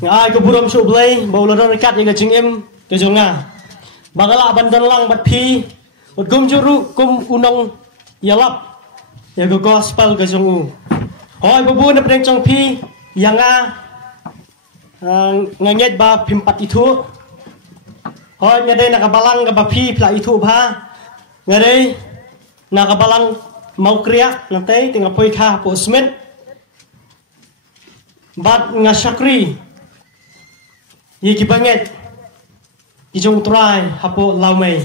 Ai ko buram su blai bau lodon kat ye gaching em ke jonga bagala bandan lang bat phi ut gum juru kum unong yalap ye go gospel ke jongu hoi babu na preng chong phi yanga nganget ba pimpat itu hoi nyade nakabalang ka ba phi pla itu ba ngare nakabalang mau kriya nanti tinggal poi kha po smet bat ngasakri ye kibanget ijong try hapo laumei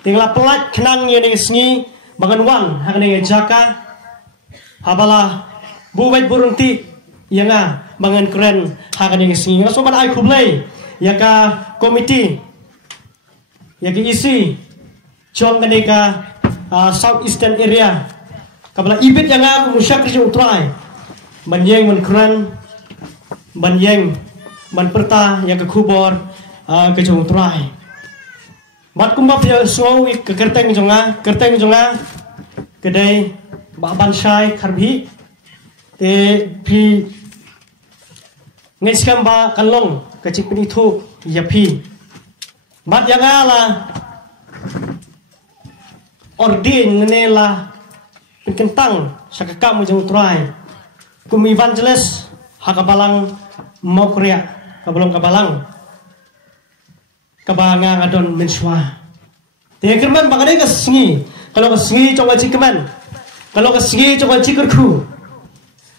tingla pelat kenang ye ning sngi bangan wang hakne jaka habala buwet burunti yanga bangan keren hakne sngi ngaso man ai khublei yaka komiti yaki isi chong kane ka south eastern area kabla ibit yanga musyakri jong try manyeng man keren manyeng man perta yang ke kubor ke jong try mat kumbap ya so ke kerteng jonga kedai baban syai karbhi te phi ngeskam ba kalong ke cipini thu ya phi mat yang ala ordin nela penkentang sakakam jong try kum evangelist hakabalang mau kriya kabalang kabanga ngadon menswa te kerman bangane ka singi kalau ka singi chonga chikman kalau ka singi chonga chikurku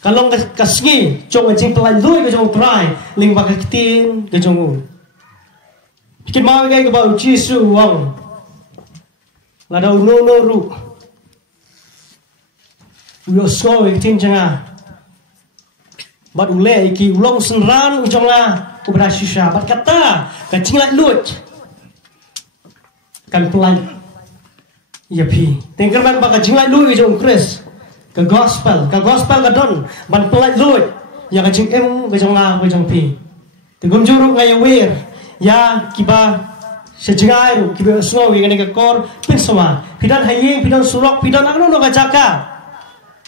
kalau ka singi chonga chiplan lui ka chong try ling ba ka tin ka chongu bikin mau ga ba jisu wang la do no ru yo so tin janga bat ule iki ulong senran ujonga ubra shisha bat kata kacing lat lut kan pelan ya pi tengkerman baka jinglat lut ujong kris ke gospel ka don ban pelan lut ya kacing em ke jonga ujong pi tegum juru ngaya wir ya kiba sejengai ru kiba so wi ngene ke kor pinswa pidan haying pidan surok pidan ano no gajaka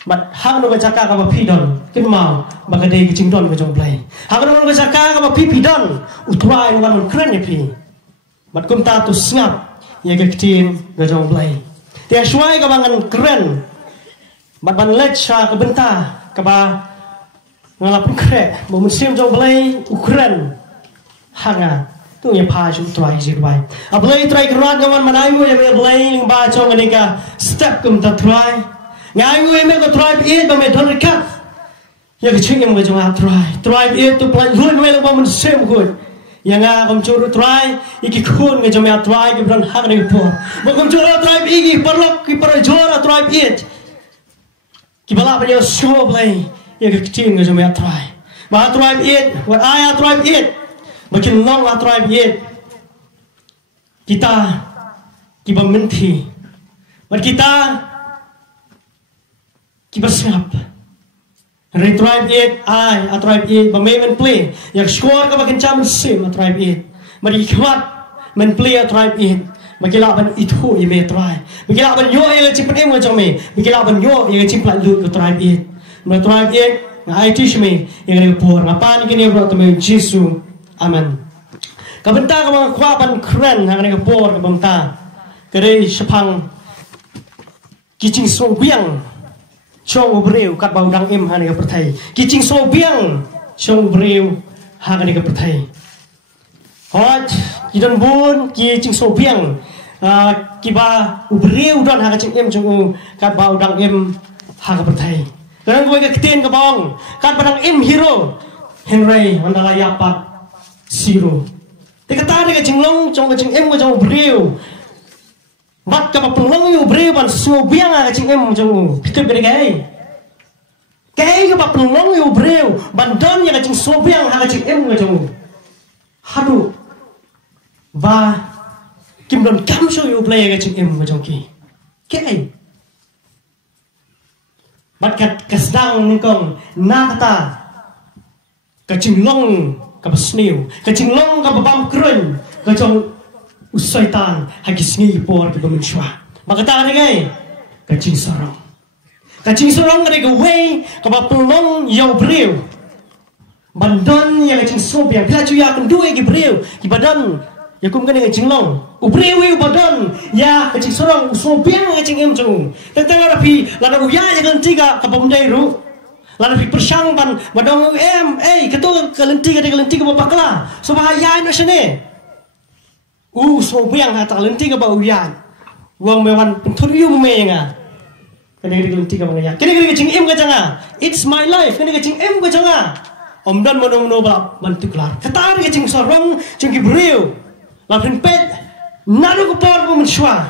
bat hang no gajaka ka ba pidon kin mau baka dei kicing don ke jong play hang no gajaka ka ba pidon utrai no kan kren ye pi bat kum ta tu snap ye ke tin ke jong play te shwai ka bangan kren bat ban let sha ka benta ka ba ngalap kre bo musim jong play ukren hanga tu ye pa ju trai ji bai a play trai kran gawan manai mu ye play ling ba chong ani ka step kum ta try ngai ngue me ko tribe it ba me thon kat ya ke ching em ko jong tribe it to plan luôn me lo ba mun sem good yang a kom churu tribe iki khun ke jong me tribe ke bran hak ne po ba kom churu tribe iki parlok ki par jora tribe it ki bala ba yo show play ya ke ching ke jong me tribe ba tribe it what I tribe it makin long la tribe it kita ki ba menti ba kita kibasngap re tribe it I a tribe it ba may man play yak score ka bakin cham sim a tribe it mari khwat man play a tribe it magila ban itu i me tribe magila ban yo e chipin em ngajong me magila ban yo e chipla lu ko tribe it ma tribe it I teach me yang ni por ngapan kini bro to me Jesu amen kabenta ka mga khwa ban kren hang ni por ka bamta kare sapang kiching so biang chong ubreu kat bau dang em hani ka perthai kiching so biang chong ubreu hani ka perthai hot kidon bun kiching so biang kiba ubreu don ha ka ching em chong kat bau dang em ha ka perthai karang gue ka kiten ka bong kat badang em hero henry andala yapat zero tikata ni ka jinglong chong ka ching em ko chong ubreu bat ka papulong yu breu ban so biang a ching em jong pitu bere kai ka papulong yu breu ban don ya ching so biang ha ching em jong hadu ba kim don kam so yu play ka ching em jong ki kai bat ka kasdang ni kong na kata ka ching long ka basniu ka ching long ka babam krun ka jong usaitan hagis ngi por ke bumenswa makata ringai kacing sorong kare ke way ka ba pelong yo breu bandon yang cing sobiang pila cuya kan dua gibreu gibadan ya kum kan yang cing long ubreu badon ya cing sorong sobiang cing em jung tentang rapi lana uya ya kan tiga kapomdai ru lana pi persang ban badong ketua kalenti ka babakla so bahaya no sene sobiang hata kalenti ka ba uya wang mewan penturyu menga kene kalenti ka menga kene cing em ka janga it's my life kene cing em ka janga om dan mono ba bantu klar katar ke cing sorong cing gibreu la pet nadu ko por mo menswa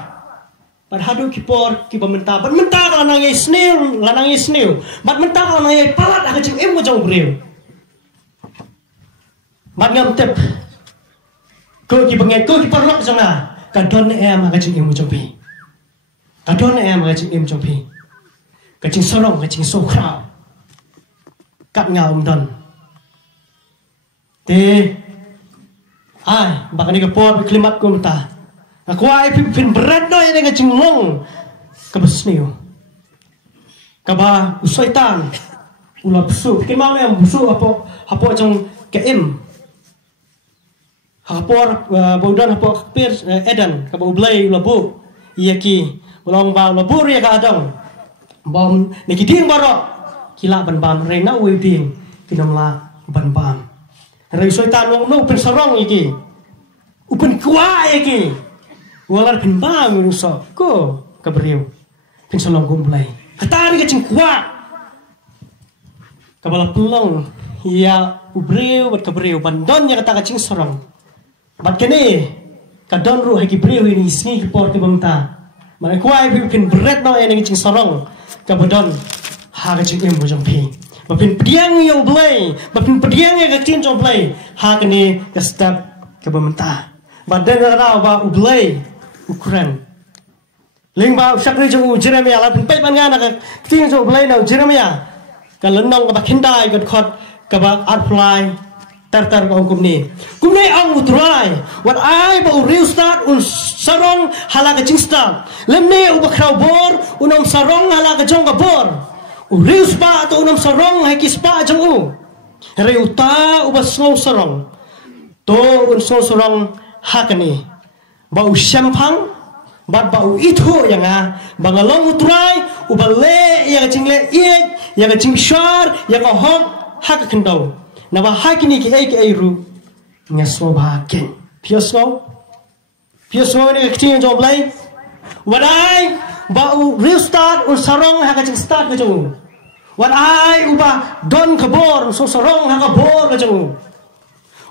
pad hadu ki por ki bamenta ka nang snail bat menta ka nang palat ka cing em mo jong breu bat ngam tep ko ki bangai ko ki parlok janga ka don em ka cing em mo jong pi ka don em ka cing em jong pi ka cing sorong ka cing so khrao kat nga om don baka ni kapor klimat ko mata aku ay pin berat no yang ngacing long kabasniyo kaba usaitan ula busu bikin mau yang busu hapo jong keim hapor baudan hapo kapir edan kaba ublay ula bu iyaki ulong ba ula bu ya ka adang bom nikiding baro kila ban rena wedding kinamla ban Rai soitan no pen sarong iki. Upen kuai iki. Walar pen bang so ko kabriu. Pen salong gumblay. Katari ka cing kuat. Kabala pelong ya ubriu bat kabriu bandon ya kata kacing sarong. Bat kene kadon ru hagi briu ini isni ki por ki bamta. Mana kuai pen berat no yang cing sarong. Kabadon ha kacing em bojong pi. Bapin pediang yang belai, bapin pediang yang kecil jom belai, hak ni kestap kebementa. Badan orang ba ublai ukuran. Ling ba usakri jom Jeremia, lapin pet bangan nak kecil jom belai na Jeremia. Kalau nong kaba kindai kat kot kaba artfly tar kum ni ang utrai. Wat ai ba uriu start un sarong hala kecil start. Lemne ubakrau bor unom sarong hala kejong kabor. Urius pa atau unam sarong hakis pa jang u reuta ubas ngau sarong to un so sarong hakani bau syampang bau itu yang bangalong utrai ubale yang cingle iek yang cing syar yang hok hak kendau nawa hakini ki ai ru ngasmo bahagen piosno ni kecil joblay wadai bau restart un sarong haka cing start ke jong wat ai uba don kabor so sarong haka bor ke jong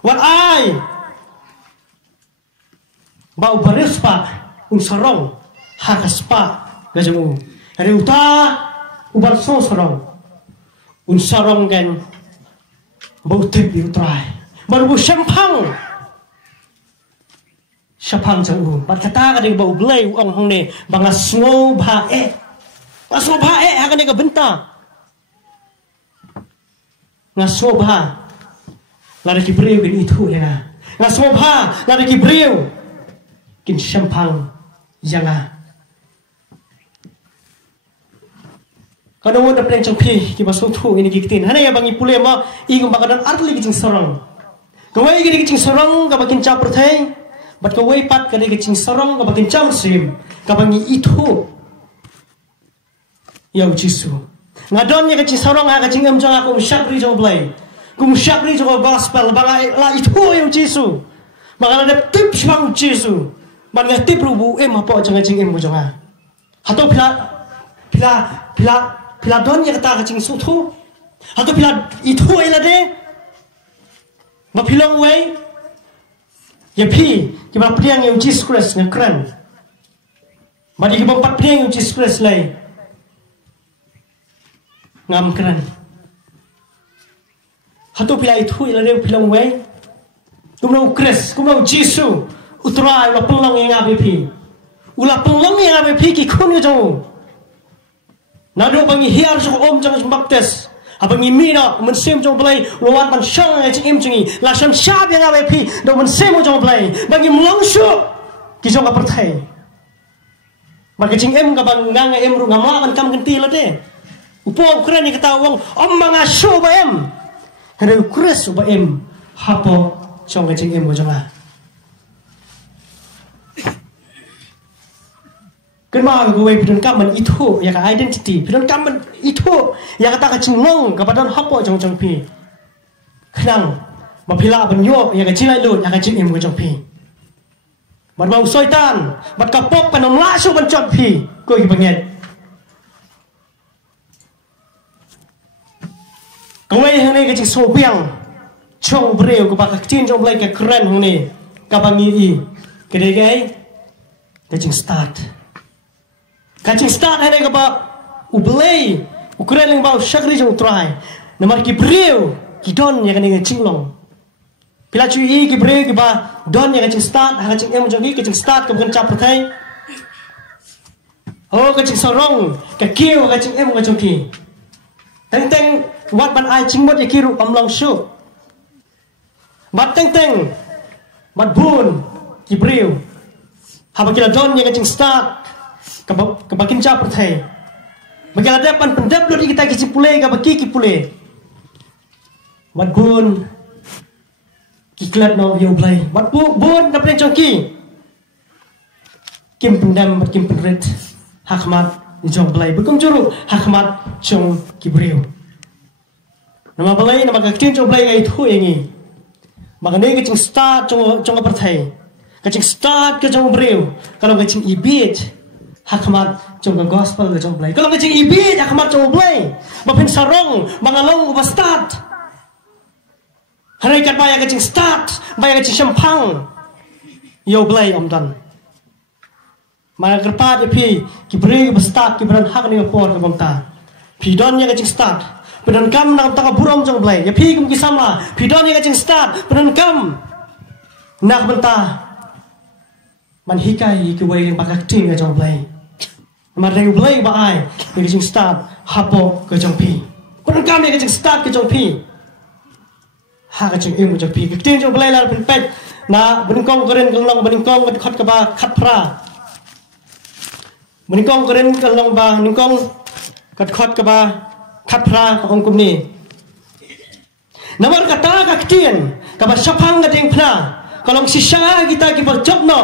wat ai bau berespa un sarong haka spa ke jong hari uta ubar so sarong un sarong kan bau tip utrai baru syampang Syapang jauh, bat kata kada bau belai ong hong ne, banga sngo bae akan dia benta, ngaso bah, lari kibriu kin itu ya, ngaso bah, lari kibriu kin syapang janga. Kalau mau dapat yang cengpi, kita masuk tu ini kitin. Hanya yang bangi pulih mah, ingin bakadan arti lagi cing sorong. Kau ini cing sorong, kau bakin capur thay. Bat kawai pat kali kecing sarong kabakin jam sim kabangi itu ya ujisu ngadon ya kecing sarong ha kecing em jang aku syakri jong blai kum syakri jong gospel banga la itu ya ujisu banga ada tips bang ujisu banga tip rubu em apa jang kecing em jong ha atau pila don ya kata kecing sutu atau pila itu ila de ba pilong wei ya pi kita priang yang Jesus Christ ngekran bagi kita empat priang yang Jesus Christ lai ngam kran hatu pila itu ila de pilang wei kumau Christ kumau Jesus utrai la pelong yang ngabe pi ula pelong yang ngabe pi ki kun jo nado bangi hiar so om jang baptis abang imina mensem jong play lawat man syang ai cing cing la syam syab yang awe pi do mensem jong play bagi melongsu ki jong pertai bagi cing em ka bang ngang em ru ngama kan kam genti la de upo kren ni kata wong om manga syo ba em Hari Chris uba hapo trong cái ching của chúng ta. Kenapa gue pidon kaman itu ya ka identity pidon kaman itu ya kata ka cingong kepada hapo jong pi kenang mapila benyo ya ka cilai lut ya ka cingem ko jong pi mat mau soitan mat ka pop panom lasu ban jong pi ko ki banget gue hang ne ka cing so piang chong breu ko ba ka tin jong blai ka kren hang ne ka bangi i kede gai ka cing start kacing start hari ke ba ublay ukuran yang bau syakri jong try namar ki breu ki don ya kan cinglong pila cui ki breu ki ba don ya kacing start ha kacing em jong ki kacing start ke bukan cap pertai oh kacing sorong ka kiu kacing em ka jong ki teng teng wat ban ai cing mot ya kiru amlong shu bat teng teng bat bun ki breu ha ba kila don ya kacing start kebakin cap pertai bagi ada pan pendap lo kita kisi pule ka baki ki pule mat bun ki klat no yo blai mat bun na pen chongki kim pendam mat kim penret hakmat ni jong blai bukum juru hakmat chong ki breu nama blai nama ka tin jong blai ai thu yengi magane ka ching start chong pertai ka ching start ka jong breu kalau ka ching ibit hakmat trong cái gospel ke trong play kalau ngecing ibi hakmat trong play bapin sarong mangalong uba start hari kat baya ngecing start baya ngecing sempang yo play dan mana kerpat pi ki beri uba start ki beran hak ni por ke bamta pi don nya ngecing start beran kam nak ta burom trong play ya pi kum ki sama pi don nya ngecing start beran kam nak benta man hikai ki wei bakak ting ke trong play mà rêu play ba ai cái chừng start hapo cái trong pi còn cam này cái chừng start cái trong pi ha cái chừng im trong pi cái tin trong play làเป็นเป็ดna bên công keren keng long bên công cái khát cái ba khát pra bên công keren keng long ba bên công cái khát cái ba khát pra cái ông cung ni nomor kata cái tin cái ba sapang cái ting pra kalau sisa kita berjob no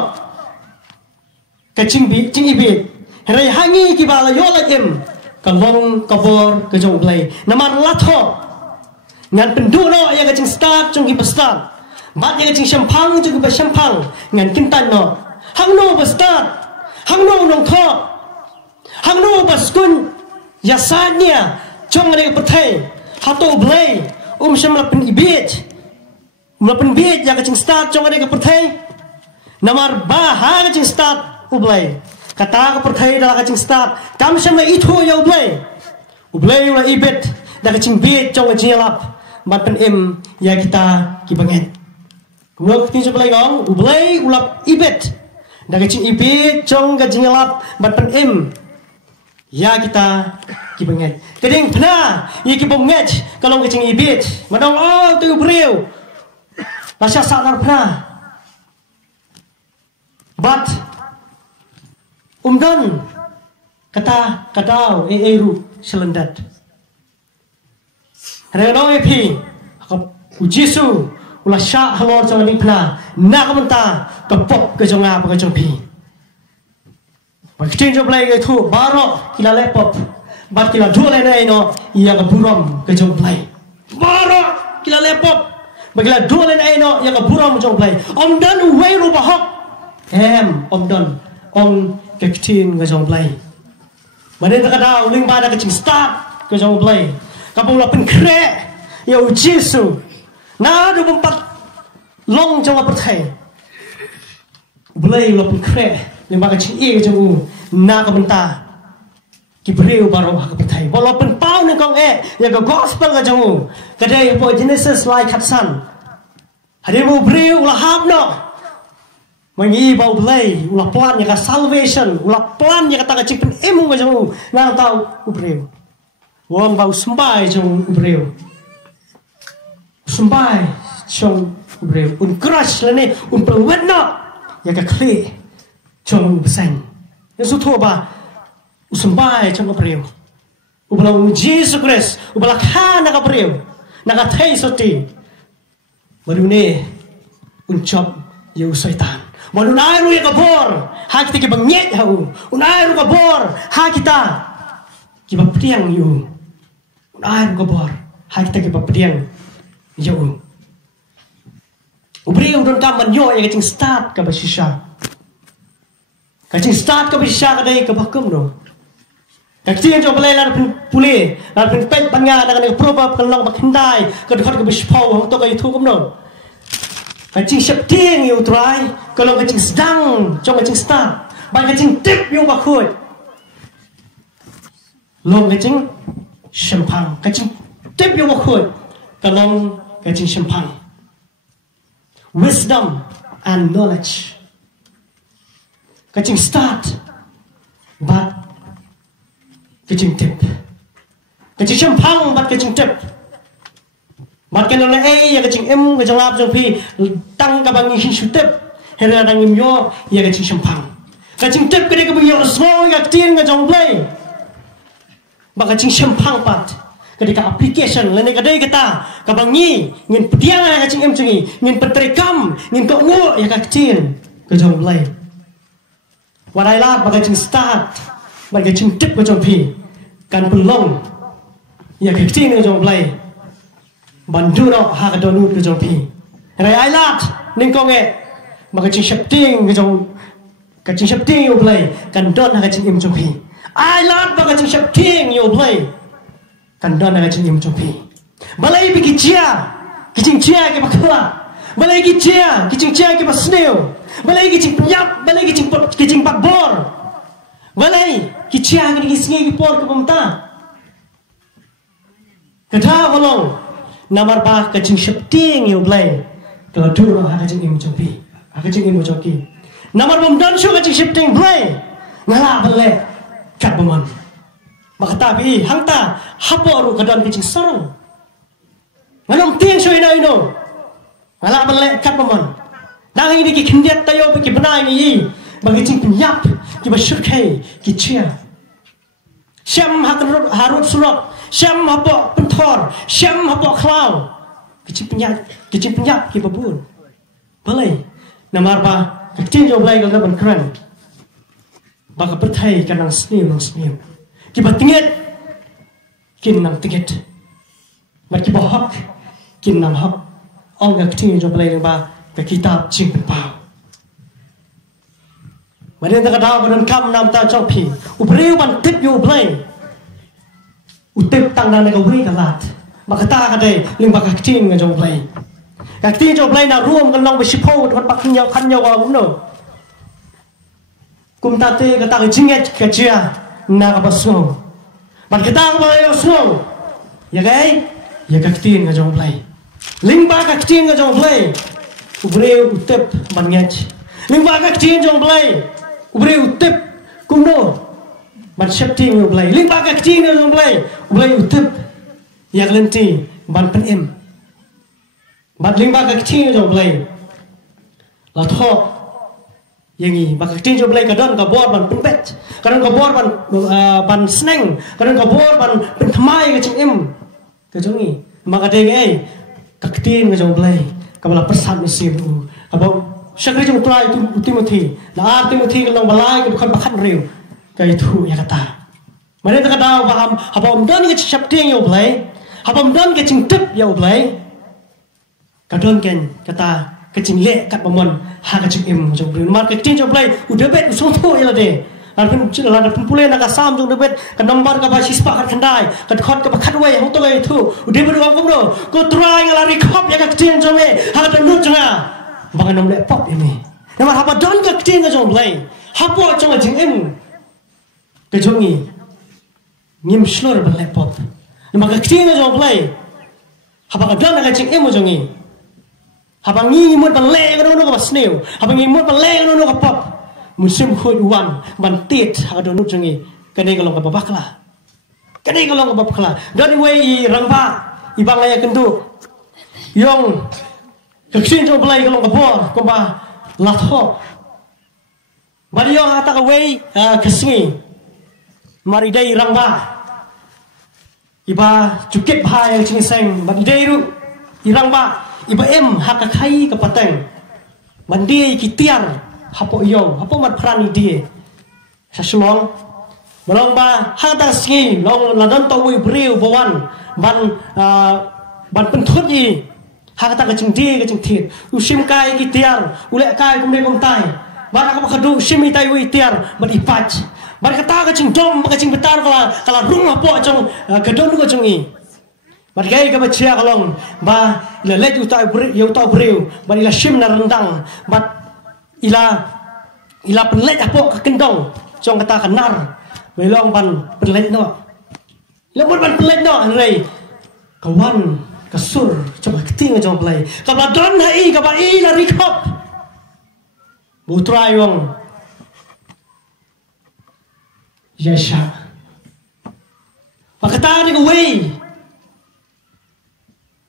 cái ching bi ching ibit Hari hangi kibala yola em kalong kabor ke jong play namar latho ngan penduno yang kacing start jong ki start bat yang kacing sempang jong ki sempang ngan kintan no hangno ba start hangno nong tho hangno ba skun yasanya jong ne petai hato play samla pen ibit mlapen bit yang kacing start jong ne petai namar ba ha kacing start ublay kata ka perthai dalam kacing start kam sama itu ya ublay ulah ibet dah kacing bit trong kacing lap matan em ya kita kibanget kemudian kacing sebelah gong ublay ulah ibet dah kacing ibet trong kacing lap matan em ya kita kibanget keding pernah ya kibanget kalau kacing ibet madong oh tu breu rasa sadar pernah but dan kata kadau eru selendat. Reno epi aku Jesu ulah syak halor jangan dipna nak menta kepop ke jonga ke jompi. Bagian job lagi itu baru kila lepop, bat kila dua lain no ia ke buram ke jomplay. Baru kila lepop, bagila dua lain no ia ke buram jomplay. Dan uwe rubah hok, dan kekitin ke jong play. Mana tak ada uling pada kecing start ke jong play. Kapung lapin krek ya Jesu. Nah 24 long jong pertai. Play lapin krek yang baka kecing e jong na ka benta. Ki breu baro ka pertai. Walaupun pau ni kong ya ke gospel ke jong. Kadai po Genesis like hatsan. Hari mo breu lah hab no. Mengi bau belai, ulah pelan ya salvation, ulah pelan ya kata kacing pen emu macam nang tahu ubreu. Wong bau sembai jong ubreu. Sembai jong ubreu. Un crush lene, un pelwet no. Ya ka kli jong beseng. Yesu tu ba sembai jong ubreu. Ubala Yesus Kristus, ubala kana ka ubreu. nakathei soti marune unchop yu syaitan malunai ru yakabor ha kita ke bangnyet hau unai ru kabor ha kita ki bapriang yu unai ru kabor ha kita ke bapriang yu ubri udon kam manyo ya kacing start ka basisha kacing start ka basisha ka dai ka bakum no kacing jo balai lar pule lar pet banga dengan proba kelong bakindai ka dekat ka bispau hong to ka itu kum no kacing septing yu try kalau kacing sedang trong kacing start ban kacing tip yu bakut long kacing sempang kacing tip yu bakut kalau kacing sempang wisdom and knowledge kacing start but kacing tip kacing sempang but kacing tip mat kan na ya kacing em kacing lap jong pi tang ka bang hin sutep hera dang im yo ya kacing sempang kacing tep kade ka yo so ya tin ka jong play ba kacing sempang pat kade ka application lene kade kata ka bang ni ngin pediang ya kacing em cungi ngin petrekam ngin ko ngo ya kacing ka jong play wadai lap ba kacing start ba kacing tep ka jong pi kan pelong ya kacing ka jong play bandu no ha ka donu ke jong pi rai ai lat ning ko nge ma ka ching shapting ke jong ka ching shapting yo play kan don ha ka ching im jong pi ai lat ba ka ching shapting yo play kan don ha ka ching im jong pi balai bi ki ching chia ke bakla balai ki ching chia ke basneu balai ki ching nyap balai ki ching bakbor balai ki chia ke ki sngi ki por ke pamta kata bolong Namar ba kacing shapting yu blay kalau tu ha kacing im jompi ha kacing im joki namar bom dan shu kacing shapting blay ngala bale kat bomon makata bi hangta hapo ru kadon kacing sarong ngalong tiang shu ina ino ngala bale kat bomon dang ini ki kindiat tayo ki bana ngi ba kacing penyap ki ba shurkai ki chia syam harut sulok syam hapo pentor syam hapo klau kecil penyap ki babun balai namar ba kecil jo balai kalau ban keren ba ka perthai kanang snew ki ba tinget kin nang tinget ba ki ba hak kin nang hak ong ga kecil jo balai ba ka kitab ching pen pau Mari kita katakan dan kam nam ta chok pi ubreu ban tip yu balai utip tang dan ka ubri ka lat maka ta ka dai ling ba ka ting nga jong play ka ting jong play na ruom kan long ba sipo thot ba khan yaw wa no kum ta te ka ta ka jinget ka chia na ka ba so ban ka ta ba yo so ya gai ya ka ting nga jong play ling ba ka ting nga jong play ubreu utip ban ngach ling ba ka ting jong play ubreu utip kum no ban shapting yu play ling ba ka ting nga jong play ubreu utip yang lenti ban pen em ban ling ba ka ting jong play la tho yangi ba ka ting jong play ka don ka bor ban pen bet ka don ka bor ban sneng ka don ka bor ban pen thmai ka ching em ka jong ni ma ka ding ei ka ting ka jong play ka bala persat ni sim u ka ba shakri jong try Timothy la Timothy ka long balai ka khon ba khan riu ka itu ya kata mari ta kata ba ham habom don ka shapting yu play habam don ke ching tip ya ublai ka don ken kata ke ching le kat bomon ha ka ching em jong brin mar ke ching jong play udah bet so tho ila de lan pun pule na ka sam jong bet ka number ka ba sispa ka khandai ka khot ka ba khat wai hong to lai thu udah bet wang ko ko try ngala recop ya ka ching jong me ha ka nu janga ba ka nom le pop ini na mar haba don ka ching jong play hapo jong ching em ke jong ni ngim slor ba le pop maka kecil na jong play habang adon na kacing emo jongi habang ngi mut ban le ka no ka snew habang ngi mut ban le ka no ka pop musim khoi wan ban tit ha do nu jongi ka ne ka long ka babakla ka ne ka long ka babakla don we I rangba I bang ya kendu yong kecil jong play ka long ka bor ko ba la tho bari yo ata ka we kasngi mari dai rangba iba cukit bahaya yang cing seng bat ideiru irang ba iba hakakai ke pateng mandi kitiar hapo yo hapo mat prani die sasulong balong ba hata ski long ladon to wi breu bawan ban pentut i hata ka cing die ka cing thit usim kai kitiar ulek kai kumde kum tai ban ka khadu simi tai wi tiar ban ipach ban kata ka cing dom ka cing betar kala rung hapo cong gedon ko cong i ban gai ka bachia kalong ba ila let yu ta breu ban ila sim na rendang bat ila penlet hapo ka kendong cong kata kanar belong ban penlet no lemur ban penlet no rei kawan kasur coba keting jong play kabla don hai kaba i la rikop butra yong yesha pakata ni wei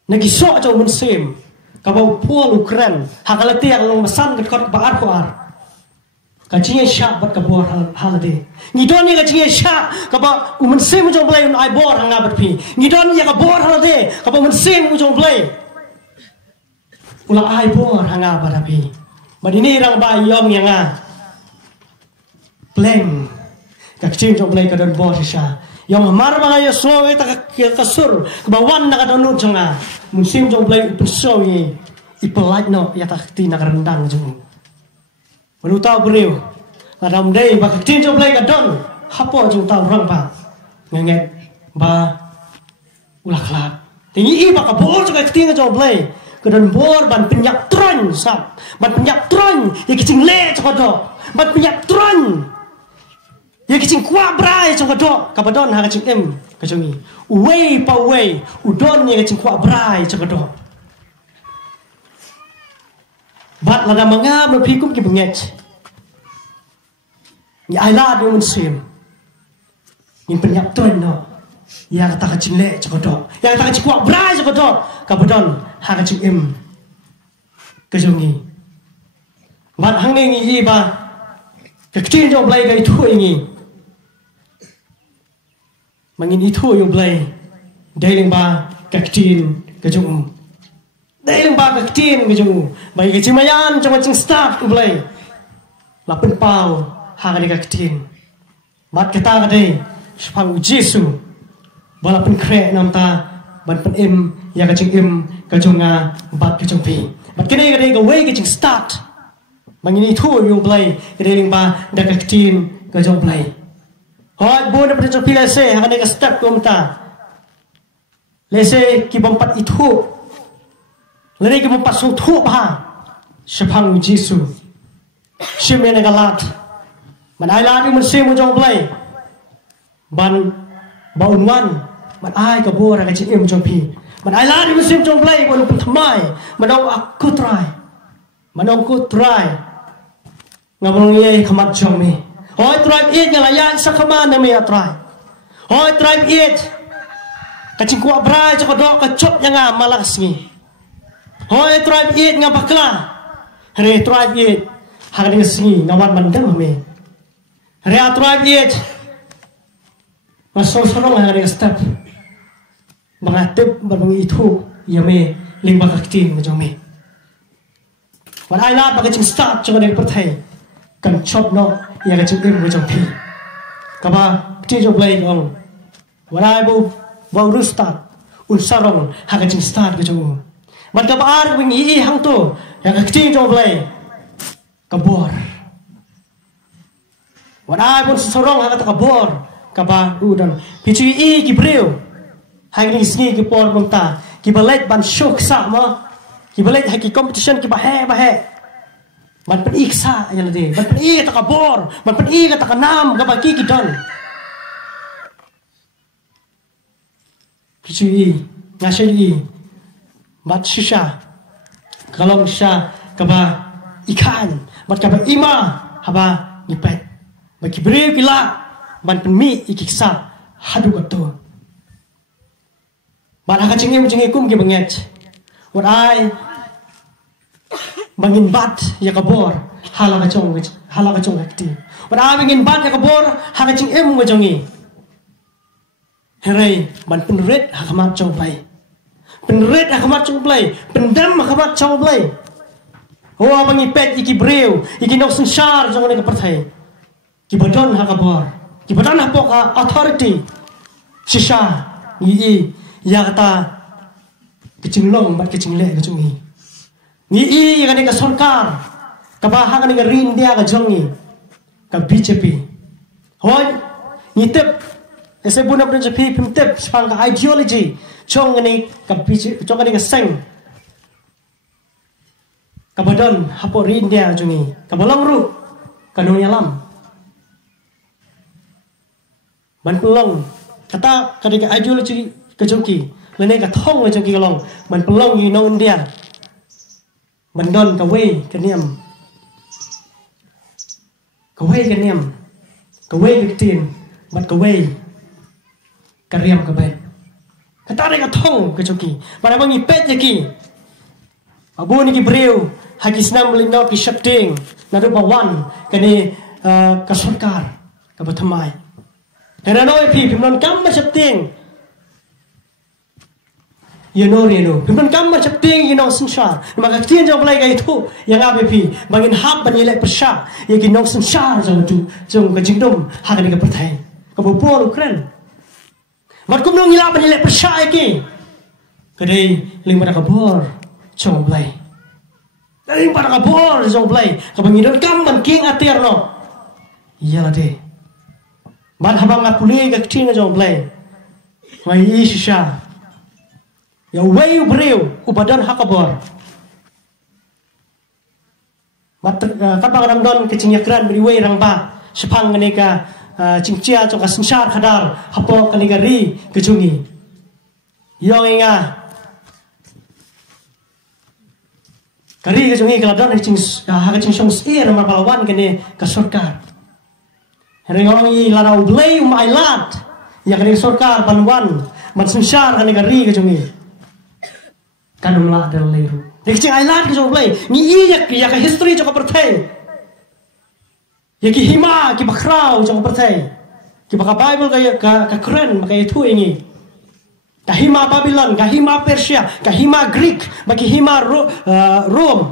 nagi so jong mun sim kabau pual Ukraine hakalati yang long masan ket kot baar puar kacinya syak bat kabor halade ngidon ni kacinya syak kaba umun sim jong play un ai bor hanga bat pi ngidon ya kabor halade kaba umun sim jong play ula ai bor hanga bat pi badini rang ba yom yanga pleng kacing jong play kadon bor sha yom mar ba ya slow ta kasur kaba wan na kadon jonga mun sim jong play upso yi ipelaj no ya ta ti na rendang jong Walau tahu beriu, kadang day bak tin jom play kadon, hapo jom tahu orang pa, ngenget ba ulah kelak. Tinggi bak kabur juga tin jom play, kadon bor ban penyak tron sap, ban penyak tron, ya kicing le cokodok, ban penyak tron, ya kicing kuat berai cokodok, kapadon ha kicing kacongi, uway pa uway, udon ya kicing kuat berai cokodok. Bat lada mangap berpikum ki benget. Ni ayla dia munsim. Ni penyak tron no. Ya kata kacing le cokodok. Ya kata kacing kuak berai cokodok. Kabodon ha kacing kejungi. Bat hang ni ba kecil jo blai kai thu ni. Mangin itu yo blai. Dailing ba kecil kejung. Dahil ba kaktin kejung, bagi kecimayan cuma cing start ulai, lapun pau hang ada kaktin, mat kita kadai, sepang ujisu, balapun krek namta, ban pen ya kacing kejunga bat kejung pi, bat kene kadai gawai kecing start, mangini itu yo ulai, kadai ba da kaktin kejung ulai, hoi bon dapat kejung pi lese, hang ada start kumta, lese kibampat itu. Lari ke mempat suatu bah, sepang Yesus, semena galat, mana lari mesin mujang play, ban baunwan, mana ai kabur agak cik mujang pi, mana lari mesin mujang play, mana pun thamai, mana aku try, ngabung ye kamat jong mi, hoi try it ngalayan sakaman nami try, hoi try it, kacing kuat berai cakap kacop yang malas ni. Hoi tribe it ngapakla, hari tribe it hari singi ngawan mandam me, hari tribe it masuk sorong hari step, mengatip berbangun itu ya me lima kaktin macam me. Wan ayat bagai cing start cuma dari pertai, kan chop no ya kacing macam pi, kaba tijo play dong, wan ayat bau restart, unsarong hari kacing start kacung. Mat kabar wingi hang tu yang kecil jom play kabor. Wadai pun sesorong hang kata kabor kaba udan. Picu ki breu. Hang ni sini ki por monta. Ki balet ban show sa ma. Ki balet haki competition ki bahe. Man pen iksa yang nanti. Man pen kata kabor. Man pen kata kanam kaba ki don. Picu ngasih mat shisha kalau shisha kaba ikan mat kaba ima haba nipet bagi beri kila ban penmi ikiksa hadu gato ban akan cengi kum ki benget what I bangin bat ya kabor hala kacong akti what I bangin bat ya kabor hala cing ngajongi Herai ban penret hakamat chong play. Penret hakamat chong play. Pendam hakamat chong play. Oh abang ipet iki breu, iki nok sensar jong ne kaperthai. Ki badon hakabor. Ki badon hapok authority. Shisha ni ya kata kecing bat kecing le kecing ni kan ka sarkar ka baha kan ka rin dia ka jongi ka BJP hoi ni tep ese buna BJP pim tep spang ka ideology chong ni ka BJP chong ni ka seng ka badon hapo rin dia jongi ka bolong ru ka no yalam ban pelong kata kadika ideology ka jongki lene ka thong le jongki long ban pelong ni no India ban don ka we ka niam ka we ka tin bat ka we ka riam ka ben kata re ka thong ka jongki ban abang ipet yaki abu ni ki breu haki snam lino ki shapting na do bawan kani ka sarkar ka bathamai Hera noi pimnon kam shapting you know pimnon kam shapting you know sensar maka tien jong play kai thu yang abe pi bangin hap ban yele persha ye ki nok sensar jong tu jong ka jingdom ha ka perthai ka bo pol kren mat kum nong ila ban yele persha ki kadai ling pada ka bor jong play ling pada ka bor jong play ka bangin kam ban king atir no iya de ban habang apuli ka ting jong play ngai isha ya wei breu ubadan hakabor mat kapang ram don ke cinyakran beri wei rang ba sepang ngene ka cingcia jong ka sensar khadar hapo kani ka ri kejungi yong inga kari kejungi kala don cing ha ka cing song sir mar palawan kene ka sarkar Heringon i larau blay ailat ya kani sarkar banwan man sensar kani gari ke jongi kanum la del leru nek cing ailat ke jong blay ni ya ka history jong perthai ya ki hima ki bakrau jong perthai ki baka bible ka kren maka itu ingi ka hima Babylon ka hima Persia ka hima Greek maki hima Rome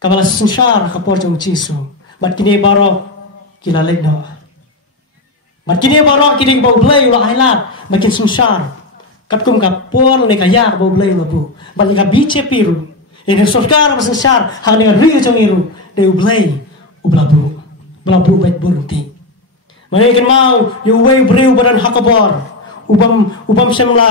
kabala sensar ka por jong jisu bat kini baro kila lek no mat kini baro kini bau blay la ailat makin sensar kat kum ka pon ne ka ya bau blay la bu bal ka BJP ru ene sarkar ma sensar ha ne ri jong iru de blay ublabu bet burunti mane kan mau yo we breu badan hakabor ubam semla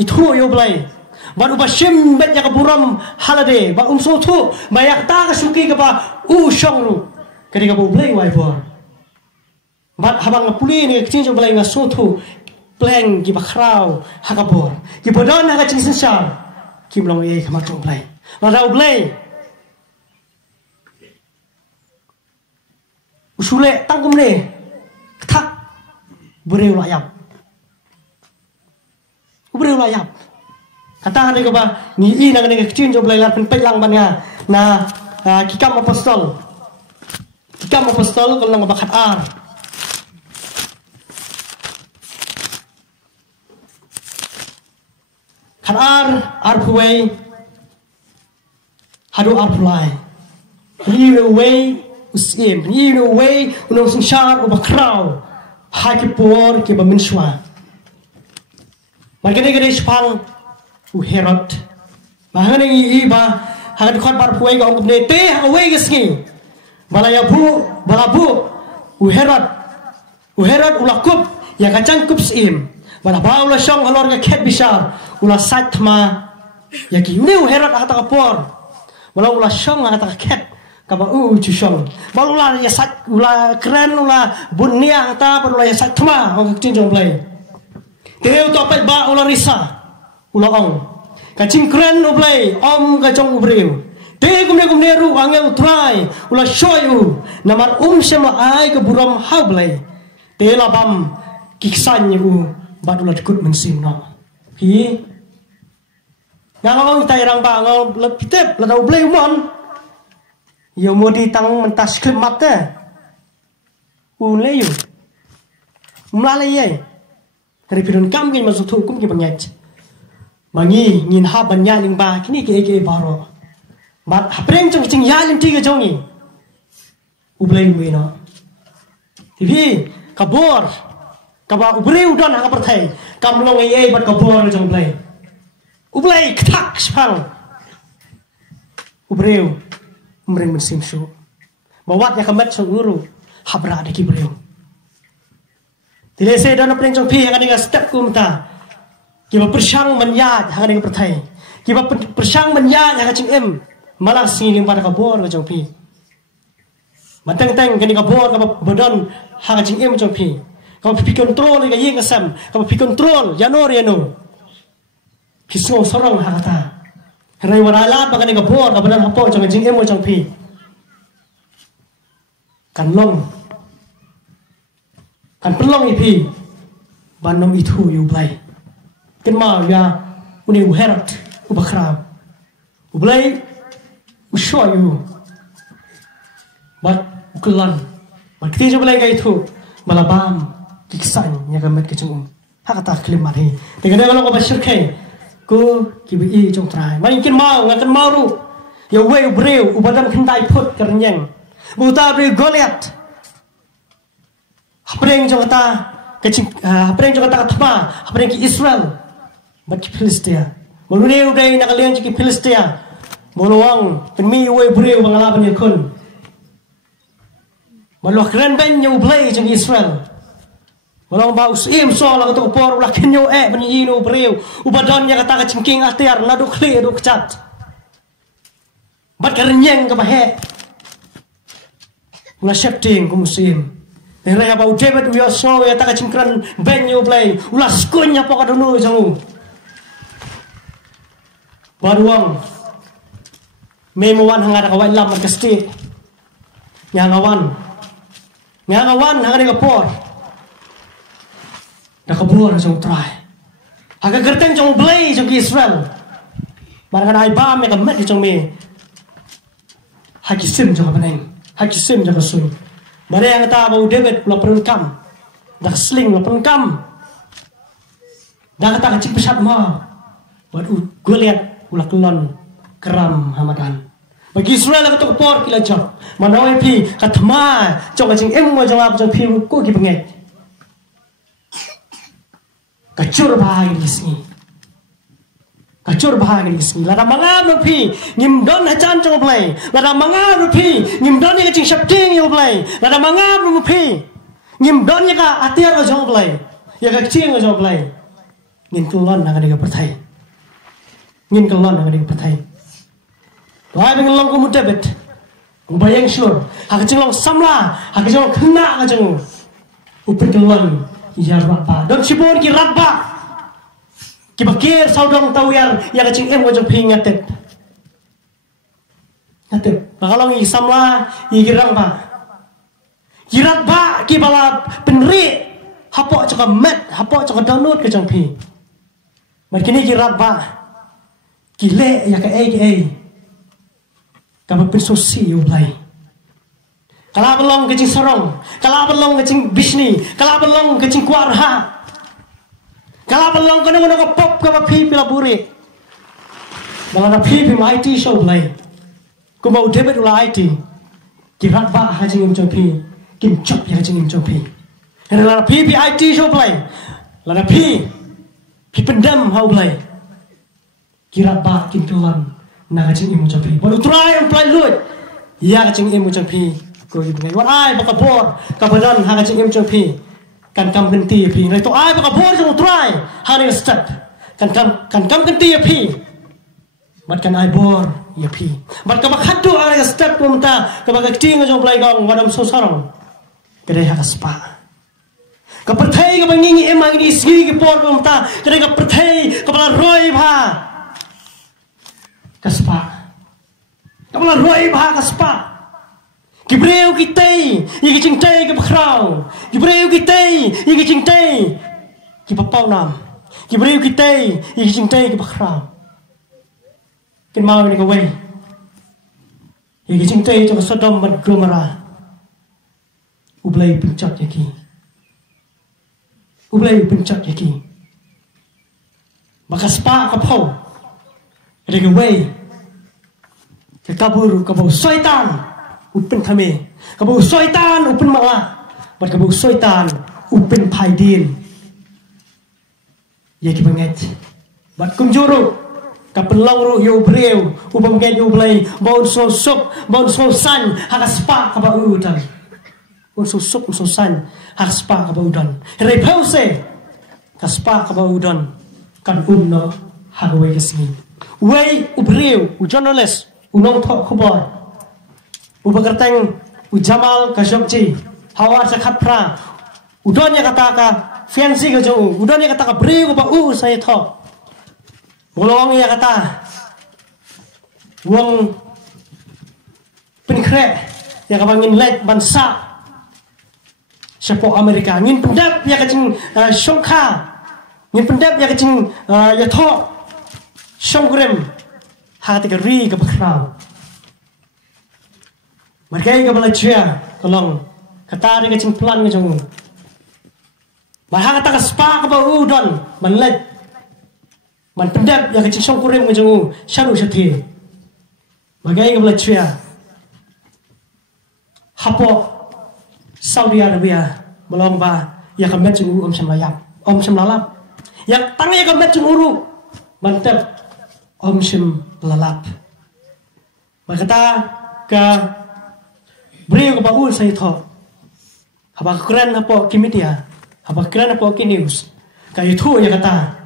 itu yo blay ban ubashim bet ya ka buram halade ba so thu bayak ta ka suki ka ba shong ru kadi ka bau blay wai bor bat habang puli ni kecing jong balai ngasotu pleng ki bakrau hakabor ki bodon ha kecing sensar ki mlong ye khamat jong balai la rau balai usule tangkum ne thak bureu layap kata hari ka ba ni i nang ne kecing jong balai la pen pelang ban na kikam apostol kalau ngabakhat ar puway hadu ar pulai ni way usim ni way unong sensar ubakrau haki por ke baminswa margane gade spang Herod bahane iba hagan khot bar puway ga ong ne te away gesngi balabu Herod ulakup ya kacang kupsim bala baula syong alor ga khet bisar ula satma yaki new Herod ata kapor bala ula syong ata khet kaba chushong bala ula ya sat ula keren ula bunia ata ula ya satma ong kinjong play teu topet ba ula risa ula ong kacing keren play om kacong ubreu te kumne ru angel try ula shoyu namar sema ai ke buram hablay te labam kiksan yu bat ula dikut mensim no hi ngawang tairang ba ngaw lepitep la dau blay umon yo modi tang mentas klip mate uleyu umlale ye hari pidon kam gin masuk tu kum ki banget mangi ngin ha banya ling ba kini ke baro mat hapreng jong ching ya lim ti ge jongi ublai mu ina tibi kabor kaba ubreu don ha perthai kam long ei bat kabor jong blai ublai khak spang ubreu mreng mesin shu bawat ya kamet so guru habra de ki breu tile se don preng jong pi ha ga step kum ta kiba persang manyat ha ga perthai kiba persang manyat ha ching em malah siling pada kabor ga jong pi mateng-teng kini kabor ka bodon ha ga ching em jong pi ka pi control ga yeng asam ka pi control yanor yano kiso sorong ha ta rai waralat ba kani kabor ka bodon hapo jong ching em jong pi kan long kan pelong ipi banom itu yu blai ken ma ya uni uherat ubakhrab ublai usho yu bat ukulan bat kiti jo blai ga itu malabam kiksan ya gamet ke chung hakata klim mari dengan kalau ko bashir kai ko kibi i jong trai mai ken ma ngakan maru ya we breu ubadan khandai phut kernyang buta bri goliat hapreng jong ta kecing hapreng jong ta thma hapreng ki Israel bat ki Filistia molune udai nakalian ki Filistia molowang penmi we breu bangalaban yakun molok keren ben yu blai jong Israel molong ba usim so la to por la kenyo ben yino breu ubadon ya kata kecingking atiar ladu khli adu kcat bat kerenyeng ka bahe ula shifting ku musim Nere ba David we so ya ta cingkran ben you play ula skunya poka dulu jangu baruang memowan hangada kawan lam kesti nyangawan hangada kapor da kabur jong try haga gerteng jong play jong Israel barang ai ba me kamet jong me hakisim jong beneng hakisim jong sun bare yang ta bau David la perungkam dak sling la perungkam dak ta kecik pesat ma buat Goliat ulah kelon keram hamakan bagi Israel la ketok por kila jok manawe pi katma jong jing em mo jong ap jong pi ko ki pengai kacur bahagi di sini kacur bahagi di sini lada mangab no pi ngim don hacan jong play lada mangab no pi ngim don ni kecing shapting yo play lada mangab no pi ngim don ni ka atiar jong play ya kecing jong play ngin kelon na ka perthai ngin kelon na ka perthai doa dengan long ko David ubayang sure ha kecing long samla ha kecing long kena ka jong upir kelon ya rabba don sibon ki rabba ki bakir saudang tawiyar ya kecing em ko jong pingatet ngatet bakalong i samla i girang ba girat ba ki bala penri hapo caka met hapo caka download ke jong pi makini girat ba kile ya ka ai ka pensosi yo blai kala belong kecing sorong kala belong kecing bisni kala belong kecing kuarha kala belong kono ko pop ka pi pila buri bala pi IT show blai ko mau David ula IT kirat ba hajing im pi kim chop ya hajing im pi la pi IT show blai la pi pendam hau blai kirat ba kim tulan na hajing im pi baru try play lut ya hajing im pi ko di ngai wa ai ba kabor ka badan ha ka ching em chong pi kan kam genti pi ngai to ai ba kabor jong try ha ni step kan kam genti pi mat kan ai bor ya pi mat ka ba khatu ai step kum ta ka ba ka ting jong play gong wadam so sarong kare ha ka spa ka perthai ka bangi em ang ni sgi ki por kum ta kare ka perthai ka ba roi bha ka spa ka ba roi bha ka spa Gibreu kitay, yiki cingtay ke bakraw. Gibreu kitay, yiki cingtay ke papaw nam. Gibreu kitay, yiki cingtay ke bakraw. Kin mau ni kawai. Yiki cingtay to Sodom dan Gomora. Ublay pencot yaki. ublay pencak yaki maka spa kapau ada ke way ke kabur kabau syaitan upen kami kabau syaitan upen mala bat kabau syaitan upen paidin yaki banget bat kumjuru kapelong ru yo breu upam get yo blay baun so sup baun so san haka spa kabau udan baun so sup so san haka spa kabau udan repause ka spa kabau udan kan no haka way kesini way ubreu u journalist unong thok khobor ubakarteng u jamal ka jobji hawar sa khatra udon ya kata ka fancy ka jo udon ya kata ka breu ba u sai thok bolong ya kata wong penkre ya kabangin let bansa sepo Amerika ngin pendap ya kacing syongka ngin pendap ya kacing ya tho syonggrem hati keri ke bakrau mereka ke belajar tolong kata dia kacing pelan ke jong bahang kata ke spa ke bau udon manlet man pendap ya kecil songkurem ngejungu syaru syati bagai ke belajar hapo Saudi Arabia belum ba ya kemet jungu om semlalap ya tang ya kemet junguru mantap om semlalap berkata ke beri ke baul saya tho apa keren apa kimedia apa keren apa ki news kayu tu ya kata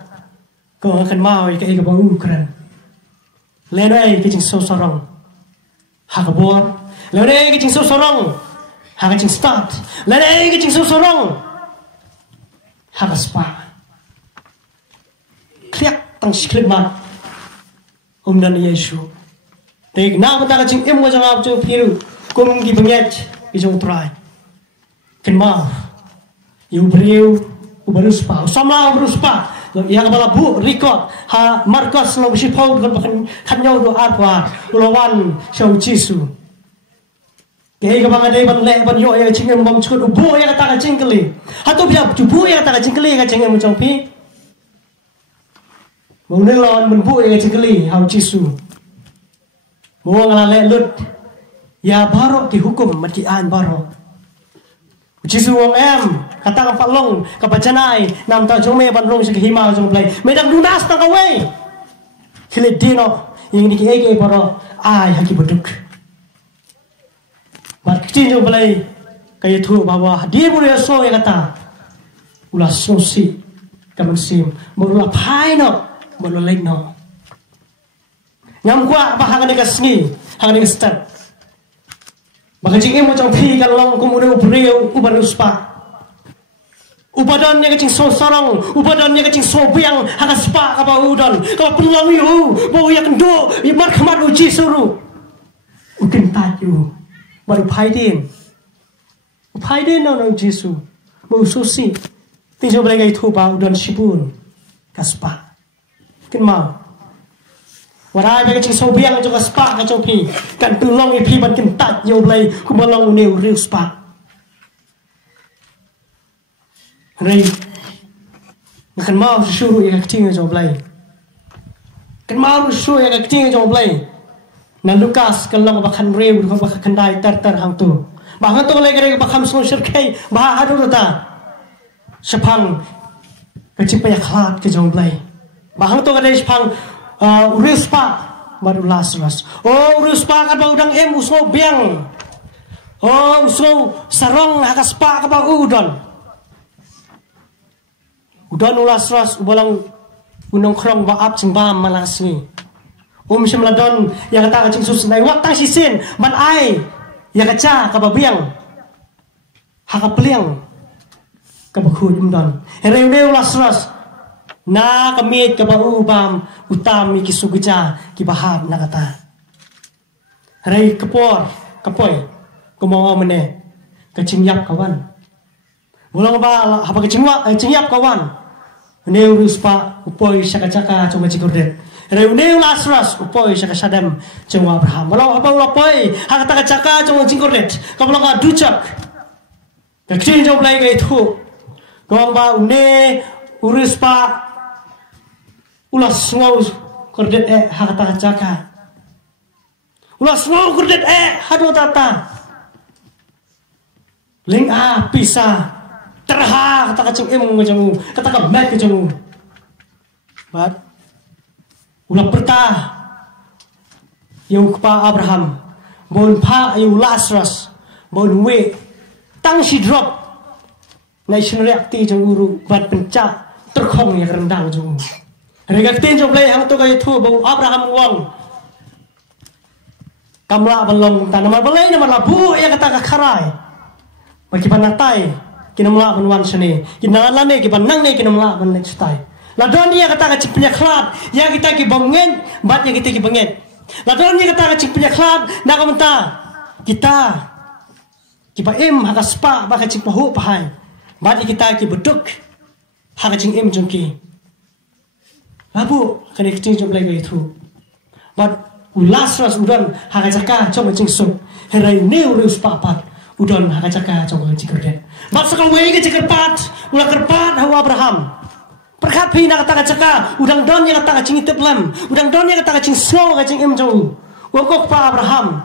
kau akan mau ikat ikat bau keren. Lenai kecing sorong, hakabor. Lenai kecing sorong, hakacing start. Lenai kecing sorong, hakaspa. Kliak tang skripmat. Dan Yesu. Dek na mata kecing emu jangan abjung piru. Kum gi benget ijung try. Ken mau. Iu beriu ubaruspa. Sama ubaruspa. Yang kepala bu record ha Marcos lo bisi pau kan bahkan kanyo do arwa ulawan show jisu ke ga bang adai ban le ban yo ya cingem bam chut bu ya kata ka cingkeli ha to bia bu ya kata ka cingkeli ka cingem chong pi mo ne lon mun bu ya cingkeli ha jisu mo ngala le lut ya baro ki hukum mat ki an baro jisu wong em kata ka palong ka pajanai nam ta jome ban rong sik hima jong play medang dunas ta ka we kile dino yang ni ki ege baro ai haki beduk mat kiti jong play kay thu bawa dia boleh so ya kata ulah sosi kaman sim mo ulah phai no mo ulah lek no ngam kwa ba hang ni ka sngi hang ni ka step baka jingin mo jong pi ka long kumuno ubreu ubaruspa ubadan nya kecing so sarang ubadan nya kecing so biang haka spa ka ba udan ka pelang yu bo ya kendo imar khamar uji suru ukin taju baru phaidin no no jisu mo susi ting jo blai thu ba udan sipun ka spa kin ma warai ba kecing so biang jo ka spa ka jong pi kan tulong i pi ban kin tat yo blai ku malong neu riu spa Ray, kan mau suruh ya ketinggalan jauh belai. Kan mau suruh ya ketinggalan jauh belai. Na Lukas kalau bahkan Ray bukan bahkan kendai ter hang tu. Bahkan tu lagi bahkan sosial kai bah ada tu sepang kecipai kelat ke jauh belai. Bahkan tu ada sepang Ruspa baru Lazarus. Oh Ruspa kan bau udang usau biang. Oh usau sarong akas pa ka bau udang. Udan ulas ras ubalang unong krong baap cing bam malasni semladon yang kata cing sus nai wak tang sisin man ai yang kaca kababiang hakapeliang kabakhu umdan hereu ulas ras na kamit kabau bam utami kisugeja kibahab na kata herei kapoi kumawa mene kacing yap kawan ulang ba haba kacing yap kawan Neu ruspa upoi syaka-caka cuma cikurdet. Neu Lazarus upoi syaka-sadam cuma Abraham. Walau apa ulapoi hak taka-caka cuma cikurdet. Kapal ka ducak. Kecil jauh lagi itu. Gong ba une urus pa ulas ngau kerdet hakata jaka. Ulas ngau kerdet hadu tata. Ling pisa terha kata kacung ngajang kata ka mek kacung. Bat ulah pertah yung pa Abraham bon pa yung Lazarus bon we tang si drop na isin reakti jong uru bat penca terkhong yang rendang jong reakti jong play hang to kay thu bon Abraham wong kamla balong tanama balay na malabu ya kata kakaray bagi panatai kinamla banwan sene kinalane kibanang ne kinamla ban lechtai ladon dia kata kacik penyaklat yang kita ki bongen bat yang kita ki bongen ladon dia kata kacik penyaklat nak menta kita kipa haka spa ba kacik pahu pahai bat kita ki beduk haka cing jongki labu kani kacing jom lagi itu bat Lazarus udon haka caka coba cing sup herai neu reus papat udon haka caka coba cing kerden bat sekal wei ke cekerpat ulah kerpat hawa Abraham perkat pi nak kata caka udang don yang kata cing itep lem udang don yang kata cing slow kacing jong wokok pa Abraham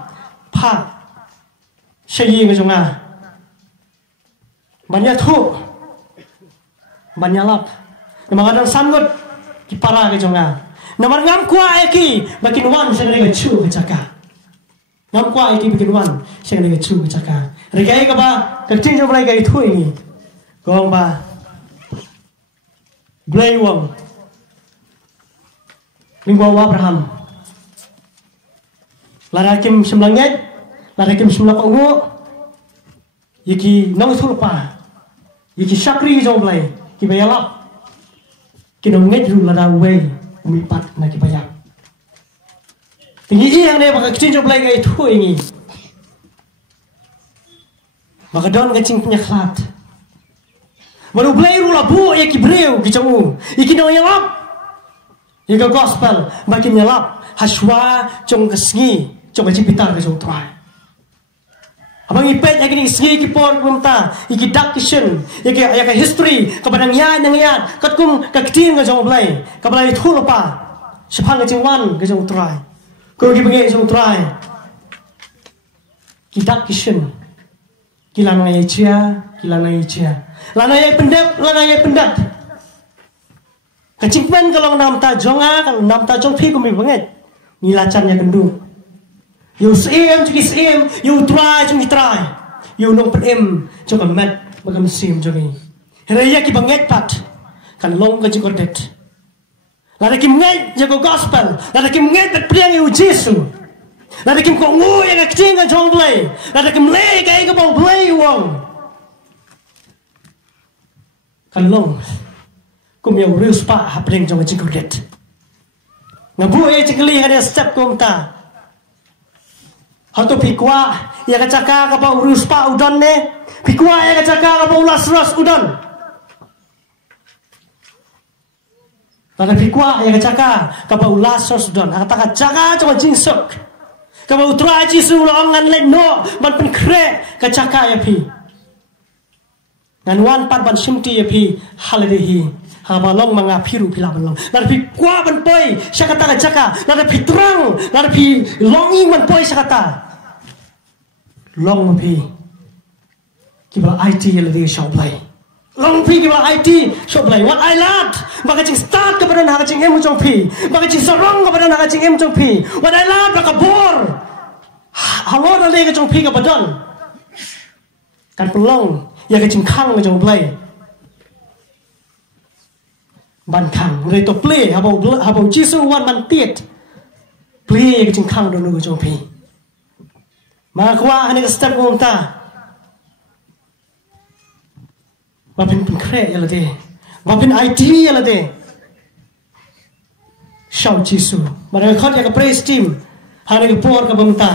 pa syayi ngajunga banyak tu banyak lap nama kadang sanggut kipara ngajunga nama ngam kuah eki makin wan saya dengan cu kacaka ngam kuah eki makin wan saya dengan cu kacaka regai kaba kacing jom lagi gai tu ini gong ba Blay wong lingwa Abraham larakim semlangit larakim semlak ungu yiki nong sulpa yiki sakri jom blay kibayalap kinongit ru lara way umipat na kibayap tinggi yang ne baka kecing jom blay gai tu ini maka don kecing penyaklat baru blay rula bu ya kibreu kicamu iki no yalap ika gospel makin yalap haswa cong kesngi coba cipitar ke cong try abang ipet ya kini kesngi kipon kumta iki dark kitchen ya ka history kepadang yan yang yan katkum kaktin ke cong blay kabalay thu lupa sepang ke cong wan ke cong try ko ki bagi cong try ki dark kitchen kilana ya chia lana yang pendat kacingpan kalau nam ta jonga kalau nam ta jong pi kumi banget nilacan ya kendu you sim cuki sim you try cuki try you nong pem coba mat bagam sim jogi raya ki banget pat kan long ka jikodet lana ki ngai jago gospel lana ki ngai pat priang you jesu lana ki ko ngu yang kacing ka jong blay lana ki mlay ka ka bau blay wong kan long kum yang reus pa hapring jong jikodet ngabu cikeli ada step kum ta hatu pikwa ya kacaka ka pa reus pa udon ne pikwa ya kacaka ka pa Lazarus udon tada pikwa ya kacaka ka pa Lazarus udon kata kacaka coba jingsuk ka pa utra jisu longan le no ban pen kre kacaka ya pi ngan wan pat ban simti ya pi haledehi haba long manga piru pila ban long lar pi kwa ban poi sakata kacaka lar pi terang lar pi longi ban poi sakata long pi kibla IT haledehi shop play long pi kibla IT shop play what I love maka cing start kepada nak cing em jong pi maka cing sarong kepada nak cing em jong pi what I love maka bor halo na le jong pi kepada kan pelong ya kecing kang jong play ban kangเลยตัว play หาบ่จิซูวันมันเตียด play กจิงคังโดนก็จงพีมากว่าอันนี้ก็สเต็ปงตาว่าเป็นแคร์ยาละเดว่าเป็น IT ยาละเดชาวจิซูมาเรื่องข้อที่กับ praise team หาเรื่องปวดกับบงตา